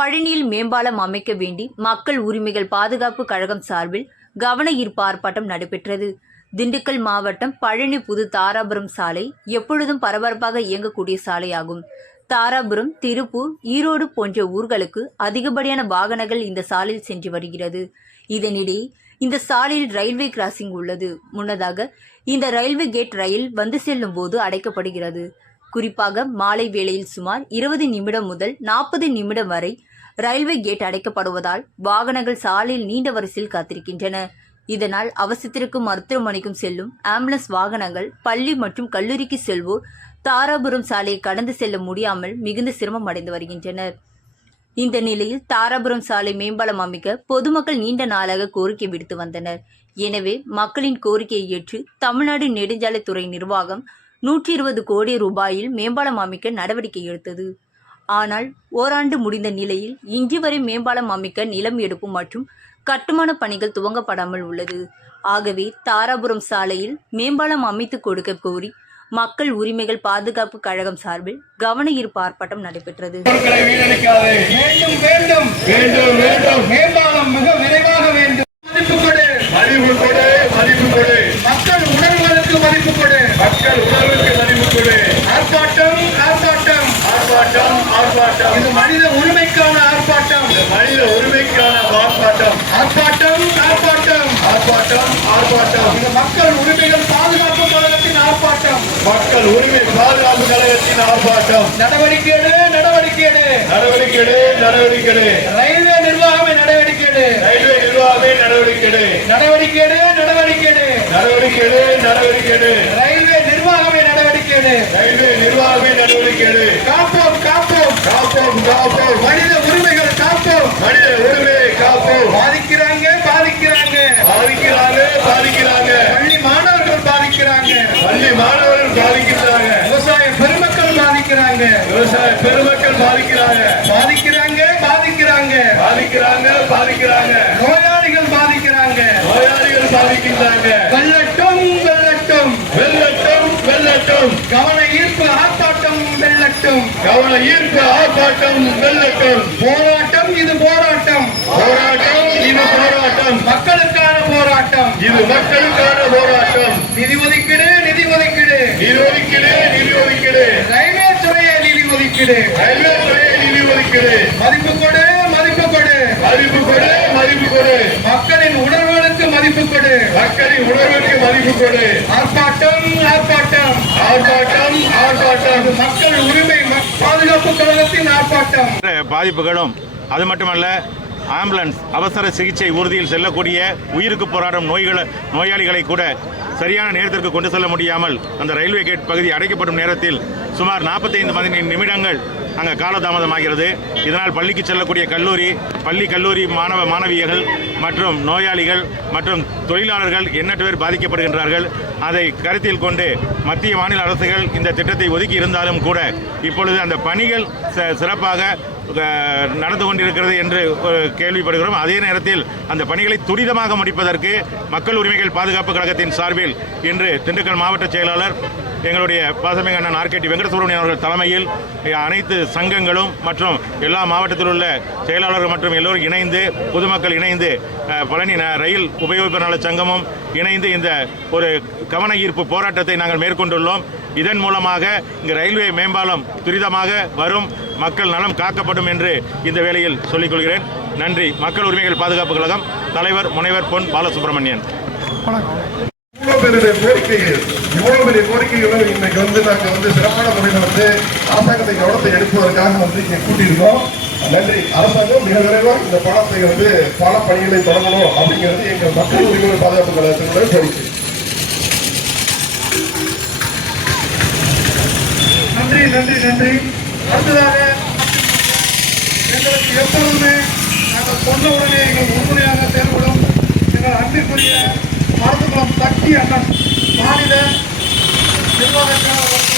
பழனியில் மேம்பாலம் அமைக்க வேண்டி மக்கள் உரிமைகள் பாதுகாப்பு கழகம் சார்பில் கவன ஈர்ப்பு ஆர்ப்பாட்டம் நடைபெற்றது. திண்டுக்கல் மாவட்டம் பழனி புது தாராபுரம் சாலை எப்பொழுதும் பரபரப்பாக இயங்கக்கூடிய சாலையாகும். தாராபுரம் திருப்பூர் ஈரோடு போன்ற ஊர்களுக்கு அதிகப்படியான வாகனங்கள் இந்த சாலையில் சென்று வருகிறது. இதனிடையே இந்த சாலையில் ரயில்வே கிராசிங் உள்ளது. முன்னதாக இந்த ரயில்வே கேட் ரயில் வந்து செல்லும் போது அடைக்கப்படுகிறது. குறிப்பாக மாலை வேளையில் சுமார் இருபது நிமிடம் முதல் நாற்பது நிமிடம் வரை ரயில்வே கேட் அடைக்கப்படுவதால் வாகனங்கள் சாலையில் நீண்ட வரிசையில் காத்திருக்கின்றன. இதனால் அவசரத்திற்கும் மருத்துவமனைக்கும் செல்லும் ஆம்புலன்ஸ் வாகனங்கள் பள்ளி மற்றும் கல்லூரிக்கு செல்வோர் தாராபுரம் சாலையை கடந்து செல்ல முடியாமல் மிகுந்த சிரமம் அடைந்து வருகின்றனர். இந்த நிலையில் தாராபுரம் சாலை மேம்பாலம் அமைக்க பொதுமக்கள் நீண்ட நாளாக கோரிக்கை விடுத்து வந்தனர். எனவே மக்களின் கோரிக்கையை ஏற்று தமிழ்நாடு நெடுஞ்சாலைத்துறை நிர்வாகம் நூற்றி இருபது கோடி ரூபாயில் மேம்பாலம் அமைக்க நடவடிக்கை எடுத்தது. ஆனால் ஓராண்டு முடிந்த நிலையில் இன்று வரை மேம்பாலம் அமைக்க நிலம் எடுப்பு மற்றும் கட்டுமான பணிகள் துவங்கப்படாமல் உள்ளது. ஆகவே தாராபுரம் சாலையில் மேம்பாலம் அமைத்து கொடுக்க கோரி மக்கள் உரிமைகள் பாதுகாப்பு கழகம் சார்பில் கவன ஈர்ப்பு ஆர்ப்பாட்டம் நடைபெற்றது. பொருட்களை வீணடிக்காதே. வேண்டும் வேண்டும். வேண்டும் வேண்டும். மேம்பாலம் மிக விரைவாக வேண்டும் மதிப்பு கொடு மதிப்பு கொடு மதிப்பு கொடு மக்கள் உணர்வுகளுக்கு மதிப்பு கொடு மக்கள் உணர்வுக்கு மதிப்பு கொடு ஆர்ப்பாட்டம் ஆர்ப்பாட்டம் ஆர்ப்பாட்டம். இது மனித உரிமைக்கான ஆர்ப்பாட்டம். மனித உரிமைக்கான ஆர்ப்பாட்டம். ஆர்ப்பாட்டம் ஆர்ப்பாட்டம். ஆர்ப்பாட்டம் ஆர்ப்பாட்டம். இது மக்கள் உரிமைகள் பாதுகாப்பு கழகத்தின் ஆர்ப்பாட்டம். மக்கள் உரிமை பாதுகாப்பு கழகத்தின் ஆர்ப்பாட்டம். நடவடிக்கை எடு நடவடிக்கை எடு நடவடிக்கை எடு, நடவடிக்கை எடு. ரயில்வே நிர்வாகமே நடவடிக்கை எடு ரயில்வே நிர்வாகமே நடவடிக்கை எடு. நடவடிக்கை எடு நடவடிக்கை எடு நடவடிக்கை எடு, நடவடிக்கை எடு. ரயில்வே நிர்வாகமே நடவடிக்கை எடு ரயில்வே நிர்வாகமே நடவடிக்கை எடு. காப்போம். மனித உரிமைகள் காப்போம். மனித உரிமையை காப்போம். பாதிக்கிறாங்க பாதிக்கிறாங்க. பாதிக்கிறாங்க பாதிக்கிறாங்க. பள்ளி மாணவர்கள் பாதிக்கிறாங்க. பள்ளி மாணவர்கள் பாதிக்கிறாங்க. விவசாய பெருமக்கள் பாதிக்கிறாங்க. விவசாய பெருமக்கள் பாதிக்கிறாங்க. பாதிக்கிறாங்க பாதிக்கிறாங்க. பாதிக்கிறாங்க பாதிக்கிறாங்க. நோயாளிகள் பாதிக்கிறாங்க. நோயாளிகள் பாதிக்கிறாங்க வெள்ளட்டும் வெள்ளட்டும் வெள்ளட்டும் வெள்ளட்டும் கவன ஈர்ப்பு ஆர்ப்பாட்டம் கவன ஈர்ப்பு ஆர்ப்பாட்டம் வெள்ளட்டும் போராட்டம் இது போராட்டம். போராட்டம் இது போராட்டம். மக்களுக்கான போராட்டம். இது மக்களுக்கான போராட்டம். நிதி ஒதுக்கீடு நிதி ஒதுக்கீடு. நிதி ஒதுக்கீடு நிதி ஒதுக்கீடு. ரயில்வே துறையை நிதி ஒதுக்கீடு. ரயில்வே துறையை நிதி ஒதுக்கீடு. மதிப்பு கொடு மதிப்பு கொடு. மதிப்பு கொடு மதிப்பு கொடு. மக்களின் உணர்வுகளுக்கு மதிப்பு கொடு. மக்களின் உணர்வுக்கு மதிப்பு கொடு. ஆர்ப்பாட்டம் ஆர்ப்பாட்டம். ஆர்ப்பாட்டம் மக்கள் உரிமை பாதுகாப்பு கழகத்தின் ஆர்ப்பாட்டம். பாதிப்புகளும் அது மட்டுமல்ல ஆம்புலன்ஸ் அவசர சிகிச்சை ஊர்தியில் செல்லக்கூடிய உயிருக்கு போராடும் நோய்களை நோயாளிகளை கூட சரியான நேரத்திற்கு கொண்டு செல்ல முடியாமல் அந்த ரயில்வே கேட் பகுதி அடைக்கப்படும் நேரத்தில் சுமார் 45 மணி நிமிடங்கள் அங்கே காலதாமதமாகிறது. இதனால் பள்ளிக்கு செல்லக்கூடிய கல்லூரி பள்ளி கல்லூரி மாணவ மாணவியர்கள் மற்றும் நோயாளிகள் மற்றும் தொழிலாளர்கள் எண்ணற்ற பேர் பாதிக்கப்படுகின்றார்கள். அதை கருத்தில் கொண்டு மத்திய மாநில அரசுகள் இந்த திட்டத்தை ஒதுக்கி இருந்தாலும் கூட இப்பொழுது அந்த பணிகள் ச- சிறப்பாக நடந்து கொண்டிருக்கிறது என்று ஒரு கேள்விப்படுகிறோம். அதே நேரத்தில் அந்த பணிகளை துரிதமாக முடிப்பதற்கு மக்கள் உரிமைகள் பாதுகாப்பு கழகத்தின் சார்பில் இன்று திண்டுக்கல் மாவட்ட செயலாளர் எங்களுடைய பாசமிக அண்ணன் ஆர்கேடி வெங்கடசுப்ரமணியன் அவர்கள் தலைமையில் அனைத்து சங்கங்களும் மற்றும் எல்லா மாவட்டத்தில் உள்ள செயலாளர்கள் மற்றும் எல்லோரும் இணைந்து பொதுமக்கள் இணைந்து பழனி ந- ரயில் உபயோகிப்பு நல சங்கமும் இணைந்து இந்த ஒரு கவன ஈர்ப்பு போராட்டத்தை நாங்கள் மேற்கொண்டுள்ளோம். இதன் மூலமாக இங்கு ரயில்வே மேம்பாலம் துரிதமாக வரும். மக்கள் நலம் காக்கப்படும் என்று இந்த வேளையில் சொல்லிக் கொள்கிறேன். நன்றி. மக்கள் உரிமைகள் பாதுகாப்பு கழகம் தலைவர் முனைவர் பொன் பாலசுப்ரமணியன். இவ்வளவு பெரிய கோரிக்கைகள் இவ்வளவு பெரிய கோரிக்கைகளும் இன்னைக்கு வந்து நாங்க வந்து சிறப்பான முறையில் வந்து அரசாங்கத்தை கவனத்தை எடுப்பதற்காக வந்து இங்க கூட்டியிருக்கோம். நன்றி. அரசாங்கம் மிக விரைவாக இந்த பாலத்தை வந்து பால பணிகளை தொடங்கணும் அப்படிங்கிறது எங்கள் மக்கள் உரிமைகள் பாதுகாப்பு கழகத்தினுடைய கோரிக்கை. நன்றி நன்றி நன்றி. அடுத்ததாக எப்பொழுதுமே நாங்கள் சொன்ன உடனே எங்கள் உறுதுணையாக செயல்படும் எங்கள் அன்பிற்குரிய மரத்துக்குளம் சக்தி அண்ணன் மாநில நிர்வாகத்தினர்